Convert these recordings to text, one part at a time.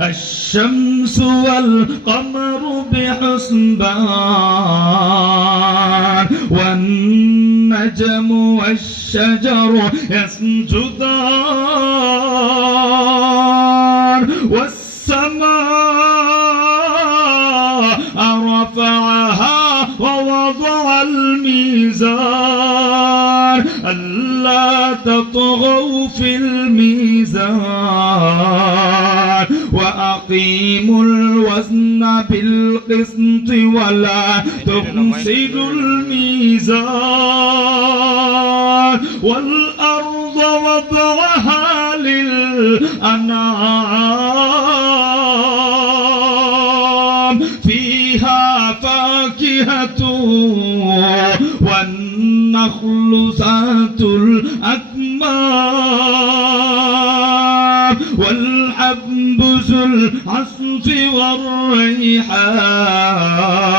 الشمس والقمر بحسبان والنجم والشجر يسجدان والسماء رفعها ووضع الميزان ألا تطغوا في الميزان وأقيموا الوزن بالقسط ولا تخسروا الميزان والأرض وضعها للأنعام فيها فاكهة والنخل ذات الأكمام والحب ذو العصف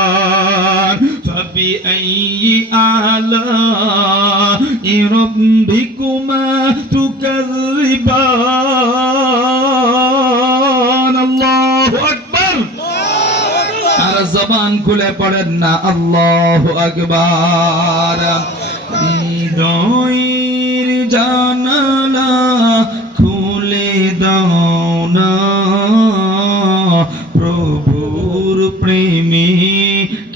والريحان فبأي آلاء ربكما تكذبان الله أكبر আর জবান খুলে পড়েন না আল্লাহু আকবার হৃদয়ের জানালা খুলে দাও না প্রভুর প্রেমে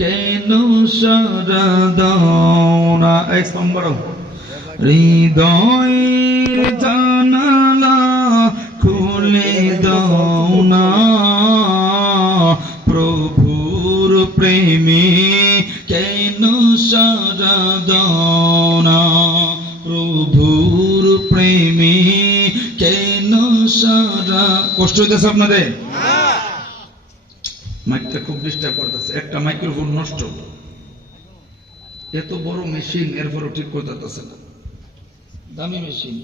কেন সারা দাও না এক নম্বর হৃদয়ের জানালা খুলে দাও না প্রভুর প্রেমে কেন সারা দাও না প্রভুর প্রেমে কেন সারা কষ্ট হইতেছে আপনাদের মাইকটা খুব ডিস্টার্ব করতেছে একটা মাইক্রোফোন নষ্ট এত বড় মেশিন এরপরও ঠিক করতে পারতেছে না দামি মেশিন